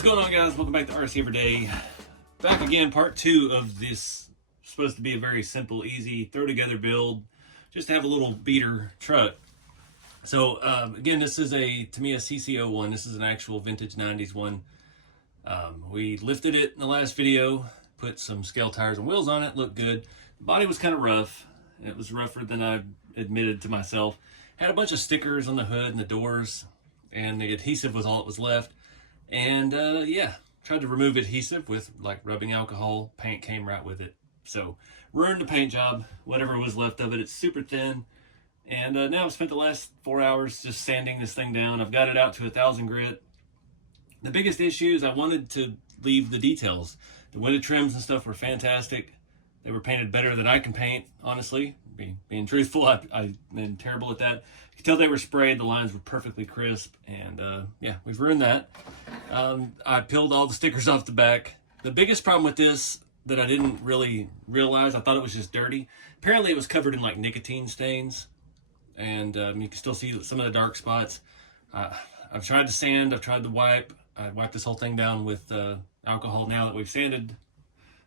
What's going on, guys? Welcome back to RC Everyday. Back again, part 2 of this. Supposed to be a very simple, easy, throw together build. Just to have a little beater truck. So again, this is a Tamiya CC01. This is an actual vintage 90s one. We lifted it in the last video, put some scale tires and wheels on it, looked good. The body was kind of rough. It was rougher than I admitted to myself. Had a bunch of stickers on the hood and the doors, and the adhesive was all that was left. And yeah, tried to remove adhesive with like rubbing alcohol. Paint came right with it. So ruined the paint job, whatever was left of it. It's super thin. And now I've spent the last 4 hours just sanding this thing down. I've got it out to 1,000 grit. The biggest issue is I wanted to leave the details. The window trims and stuff were fantastic. They were painted better than I can paint, honestly. Being truthful, I've been terrible at that. You could tell they were sprayed. The lines were perfectly crisp. And yeah, we've ruined that. I peeled all the stickers off the back. The biggest problem with this that I didn't really realize, I thought it was just dirty. Apparently it was covered in like nicotine stains. And you can still see some of the dark spots. I've tried to sand, I've tried to wipe. I wiped this whole thing down with alcohol now that we've sanded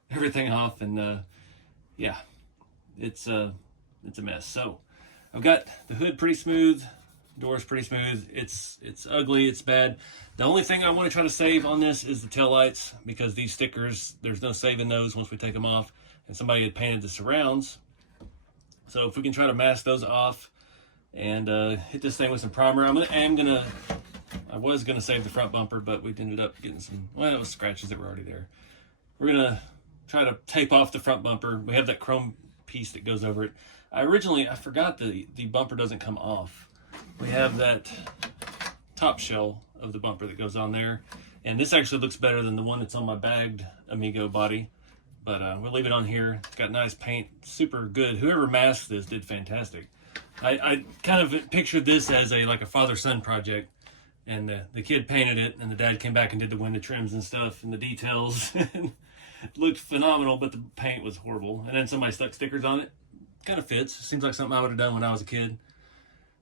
everything off. And yeah, it's a mess. So I've got the hood pretty smooth, doors pretty smooth. It's ugly, it's bad. The only thing I want to try to save on this is the taillights, because these stickers, there's no saving those once we take them off. And somebody had painted the surrounds. So if we can try to mask those off and hit this thing with some primer. I was gonna save the front bumper, but we ended up getting some, well, it was scratches that were already there. We're gonna try to tape off the front bumper. We have that chrome piece that goes over it. I forgot the bumper doesn't come off. We have that top shell of the bumper that goes on there. And this actually looks better than the one that's on my bagged Amigo body. But we'll leave it on here. It's got nice paint, super good. Whoever masked this did fantastic. I kind of pictured this as like a father-son project. And the kid painted it, and the dad came back and did the window trims and stuff and the details. It looked phenomenal, but the paint was horrible. And then somebody stuck stickers on it. Kind of fits. Seems like something I would have done when I was a kid.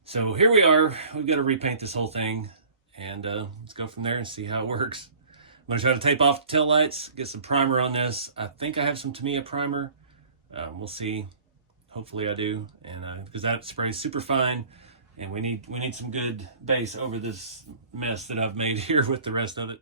So here we are. We've got to repaint this whole thing. And let's go from there and see how it works. I'm going to try to tape off the taillights, get some primer on this. I think I have some Tamiya primer. We'll see. Hopefully I do. And because that sprays super fine. And we need some good base over this mess that I've made here with the rest of it.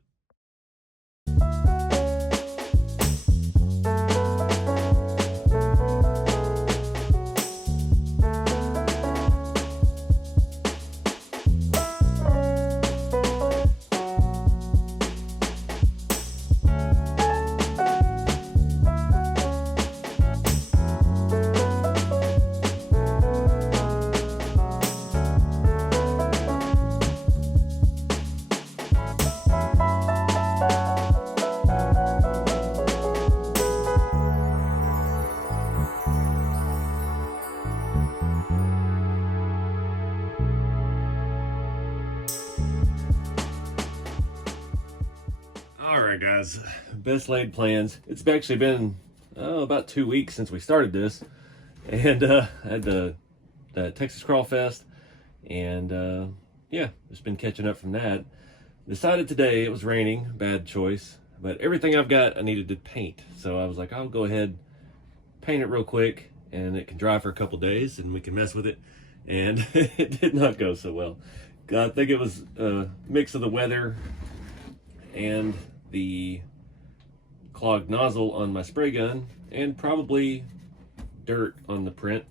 Alright guys, best laid plans. It's actually been about 2 weeks since we started this, and I had the Texas Crawl Fest, and yeah, just been catching up from that. Decided today, it was raining, bad choice, but everything I've got I needed to paint, so I was like, I'll go ahead, paint it real quick, and it can dry for a couple days and we can mess with it. And it did not go so well. I think it was a mix of the weather and the clogged nozzle on my spray gun, and probably dirt on the print.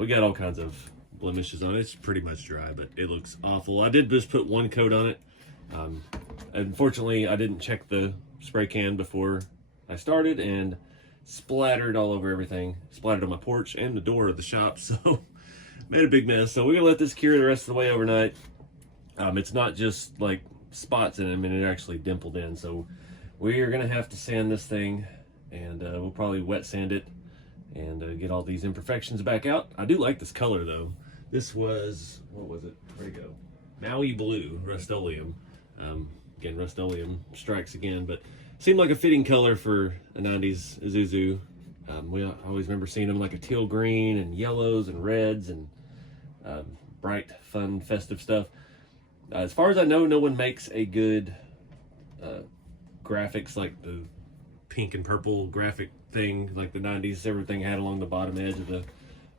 We got all kinds of blemishes on it. It's pretty much dry, but it looks awful. I did just put one coat on it. Unfortunately, I didn't check the spray can before I started, and splattered all over everything. Splattered on my porch and the door of the shop, so made a big mess. So we're gonna let this cure the rest of the way overnight. It's not just like spots in it, I mean, it actually dimpled in, so we are gonna have to sand this thing, and we'll probably wet sand it and get all these imperfections back out. I do like this color though. This was, what was it, where'd it go? Maui Blue, Rust-Oleum. Again, Rust-Oleum strikes again, but seemed like a fitting color for a 90s Isuzu. We always remember seeing them like a teal green and yellows and reds and bright, fun, festive stuff. As far as I know, no one makes a good graphics, like the pink and purple graphic thing, like the 90s, everything had along the bottom edge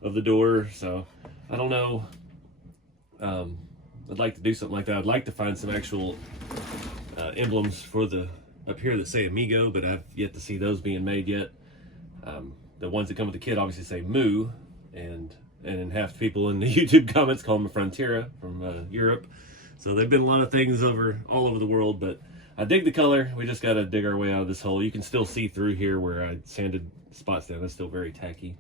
of the door. So I don't know. I'd like to do something like that. I'd like to find some actual emblems for the up here that say Amigo, but I've yet to see those being made yet. The ones that come with the kit obviously say Moo, and half the people in the YouTube comments call them a Frontiera from Europe. So they've been a lot of things all over the world, but I dig the color. We just got to dig our way out of this hole. You can still see through here where I sanded spots down. It's still very tacky.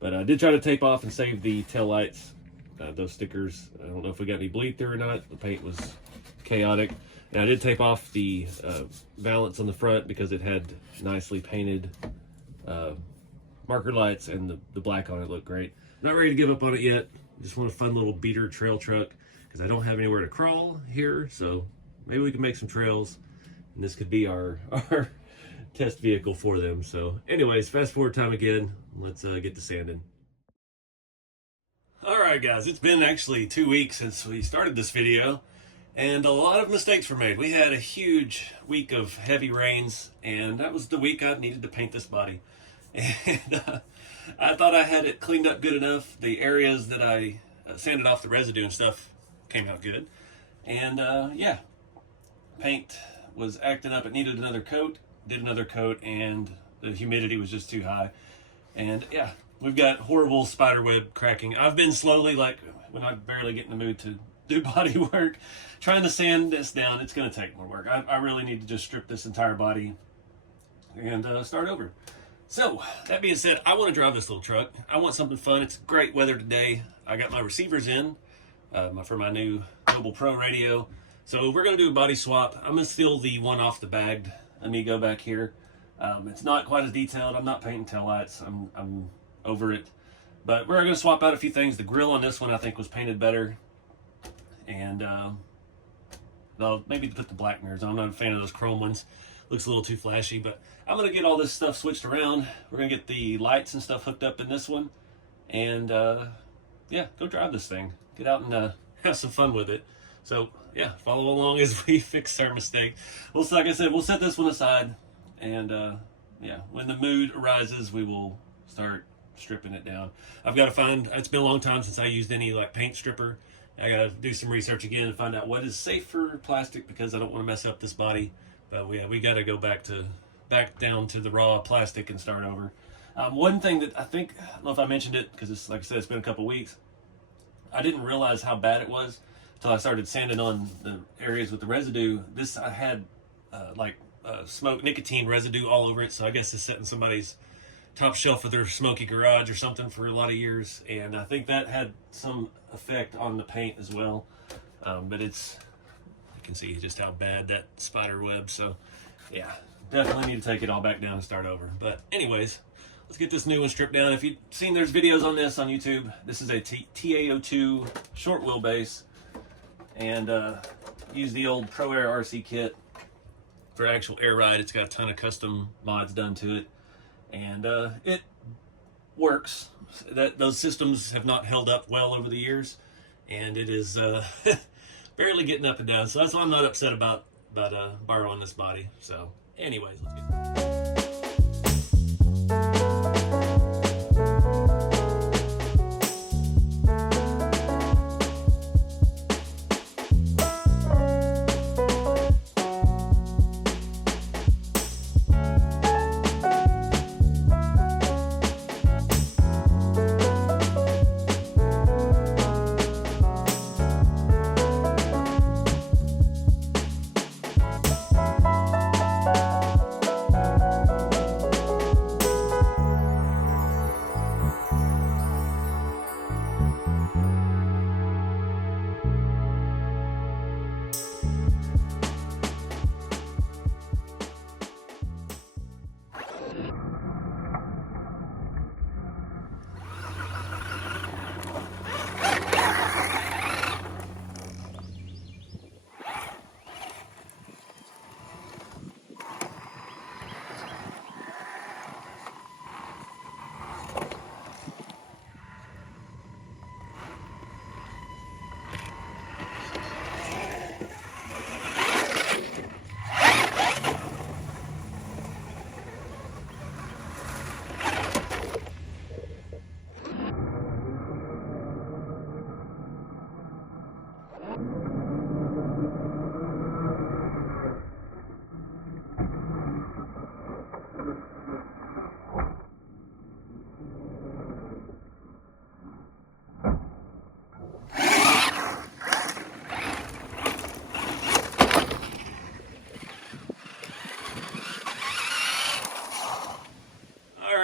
But I did try to tape off and save the tail lights, those stickers. I don't know if we got any bleed through or not. The paint was chaotic. And I did tape off the valance on the front because it had nicely painted marker lights, and the black on it looked great. Not ready to give up on it yet. Just want a fun little beater trail truck because I don't have anywhere to crawl here. So maybe we can make some trails, and this could be our test vehicle for them. So anyways, fast forward time again. Let's get to sanding. All right, guys, it's been actually 2 weeks since we started this video, and a lot of mistakes were made. We had a huge week of heavy rains, and that was the week I needed to paint this body. And I thought I had it cleaned up good enough. The areas that I sanded off the residue and stuff came out good. And yeah, paint was acting up. It needed another coat. Did another coat, and the humidity was just too high. And yeah, we've got horrible spider web cracking. I've been slowly, like when I barely get in the mood to do body work, trying to sand this down. It's going to take more work. I really need to just strip this entire body and start over. So that being said, I want to drive this little truck. I want something fun. It's great weather today. I got my receivers in for my new Mobile Pro radio. So we're going to do a body swap. I'm going to steal the one off the bagged Amigo back here. It's not quite as detailed. I'm not painting taillights. I'm over it. But we're going to swap out a few things. The grill on this one I think was painted better. And I'll maybe put the black mirrors on. I'm not a fan of those chrome ones. Looks a little too flashy, but I'm going to get all this stuff switched around. We're going to get the lights and stuff hooked up in this one. And yeah, go drive this thing. Get out and have some fun with it. So yeah, follow along as we fix our mistake. Well, so like I said, we'll set this one aside. And yeah, when the mood arises, we will start stripping it down. I've got to find, it's been a long time since I used any like paint stripper. I got to do some research again and find out what is safe for plastic because I don't want to mess up this body. But we got to go back down to the raw plastic and start over. One thing that I think, I don't know if I mentioned it because it's like I said, it's been a couple weeks. I didn't realize how bad it was until I started sanding on the areas with the residue. I had smoke, nicotine residue all over it. So I guess it's set in somebody's top shelf of their smoky garage or something for a lot of years. And I think that had some effect on the paint as well. But you can see just how bad that spider web. So yeah, definitely need to take it all back down and start over. But anyways, let's get this new one stripped down. If you've seen, there's videos on this on YouTube. This is a TA02 short wheelbase, and use the old Pro Air RC kit for actual air ride. It's got a ton of custom mods done to it, and it works. Those systems have not held up well over the years, and it is barely getting up and down. So that's why I'm not upset about borrowing this body. So anyways, let's get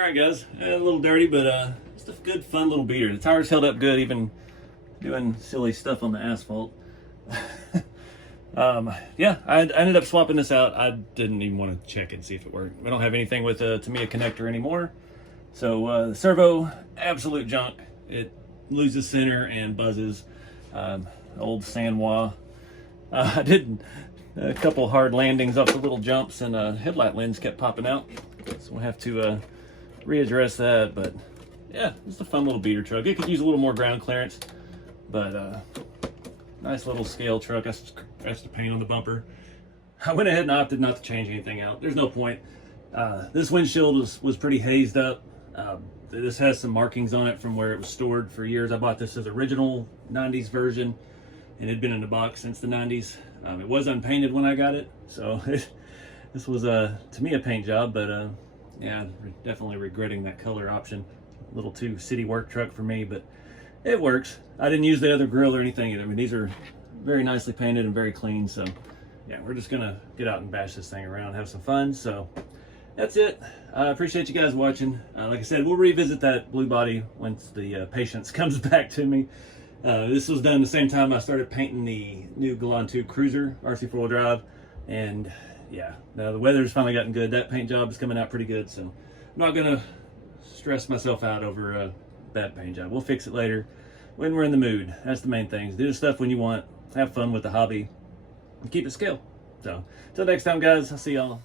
right, guys, a little dirty, but it's a good, fun little beater. The tires held up good, even doing silly stuff on the asphalt. Yeah, I ended up swapping this out. I didn't even want to check and see if it worked. We don't have anything with a Tamiya connector anymore. So the servo, absolute junk. It loses center and buzzes. Old Sanwa. I did a couple hard landings off the little jumps, and headlight lens kept popping out. So we'll have to readdress that. But yeah, it's a fun little beater truck. It could use a little more ground clearance, but nice little scale truck. That's the paint on the bumper. I went ahead and opted not to change anything out. There's no point. This windshield was pretty hazed up. This has some markings on it from where it was stored for years. I bought this as original 90s version, and it had been in the box since the 90s. It was unpainted when I got it, so this was a Tamiya paint job, but yeah, definitely regretting that color option. A little too city work truck for me, but it works. I didn't use the other grill or anything either. I mean, these are very nicely painted and very clean, so yeah, we're just gonna get out and bash this thing around, have some fun. So that's it. I appreciate you guys watching. Like I said, we'll revisit that blue body once the patience comes back to me. This was done the same time I started painting the new Galan 2 Cruiser RC 4-wheel drive, and yeah, now the weather's finally gotten good. That paint job is coming out pretty good, so I'm not gonna stress myself out over that paint job. We'll fix it later when we're in the mood. That's the main thing. Do the stuff when you want, have fun with the hobby, and keep it scale. So until next time, guys, I'll see y'all.